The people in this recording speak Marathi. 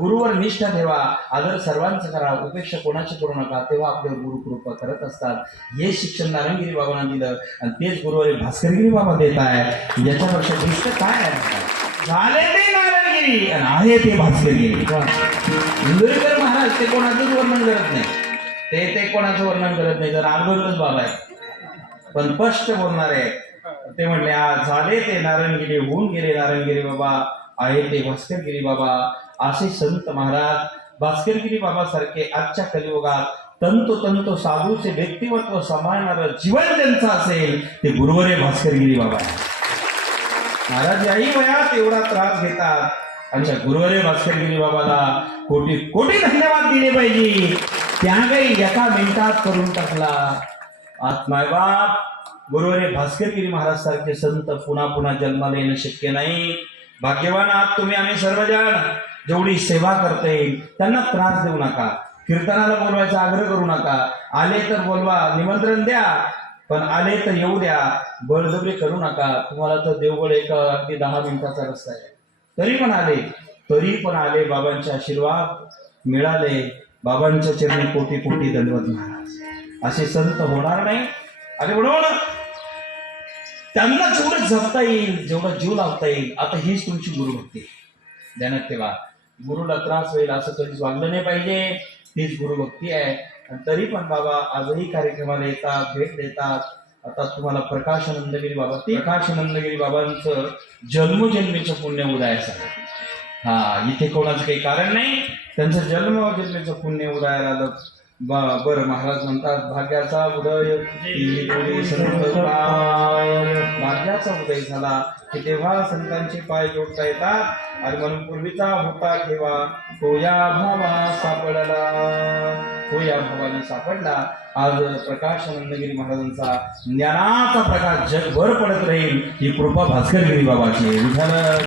गुरुवर निष्ठा ठेवा. आदर सर्वांचं करा उपेक्षा कोणाची करू नका तेव्हा आपले गुरु कृपा करत असतात. हे शिक्षण नारायणगिरी बाबांना दिलं. आणि तेच गुरुवारी भास्करगिरी बाबा देत आहे याच्यापेक्षा दृष्ट काय आहे? झाले ते नारायणगिरी आणि आहे ते भास्करगिरी. इंदुरीकर महाराज ते कोणाचंच वर्णन करत नाही. ते ते कोणाचं वर्णन करत नाही. तर अनुभवच बाबा आहे पण स्पष्ट बोलणार आहे ते म्हणले झाले ते नारायणगिरी होऊन गेले नारायणगिरी बाबा. आहे ते भास्करगिरी बाबा असे संत महाराज भास्करगिरी बाबा सारखे आजच्या कलियुगात तंतोतंत साधूचे व्यक्तिमत्व सांभाळणारं जीवन ज्यांचं असेल ते गुरुवरे भास्करगिरी बाबा महाराज याही वयात एवढा त्रास घेतात. आमच्या गुरुवरे भास्करगिरी बाबाला कोटी कोटी धन्यवाद दिले पाहिजे. त्या काही एका मिनिटात करून टाकला. आत्माय बाप गुरुवरे भास्करगिरी महाराज सारखे संत पुन्हा पुन्हा जन्माला येणं शक्य नाही. भाग्यवान आहात तुम्ही आम्ही सर्वजण. जेवढी सेवा करता येईल त्यांना त्रास देऊ नका. कीर्तनाला बोलवायचा आग्रह करू नका. आले तर बोलवा निमंत्रण द्या. पण आले तर येऊ द्या. बळजबरी करू नका. तुम्हाला तर देवगड एक अगदी दहा मिनिटाचा रस्ता आहे. तरी पण आले. तरी पण आले बाबांचे आशीर्वाद. मिळाले. बाबांच्या चरणी कोटी कोटी दंडवत महाराज. असे संत होणार नाही. अरे म्हणून त्यांना जेवढं जपता येईल जेवढा जीव लावता येईल आता हीच तुमची गुरुभक्ती ध्यानात ठेवा. गुरुला त्रास होईल असं कधीच वागलं नाही पाहिजे. तीच गुरुभक्ती आहे. आणि तरी पण बाबा आजही कार्यक्रमाला येतात भेट देतात. आता तुम्हाला प्रकाशानंदगिरी बाबा ते प्रकाशानंदगिरी बाबांचं जन्मजन्मीचं पुण्य उदयास आहे हा इथे कोणाचं काही कारण नाही. त्यांचं जन्म जन्मीचं पुण्य उदयाला आलं. बरं महाराज म्हणतात भाग्याचा उदय. भाग्याचा उदय झाला. की तेव्हा संतांचे पाय जोडता येतात. आणि म्हणून पूर्वीचा होता ठेवा. तो या भावा सापडला. तो या भावाने सापडला. आज प्रकाशानंदगिरी महाराजांचा ज्ञानाचा प्रकाश जगभर पडत राहील. ही कृपा भास्करगिरी बाबाची. विठ्ठल.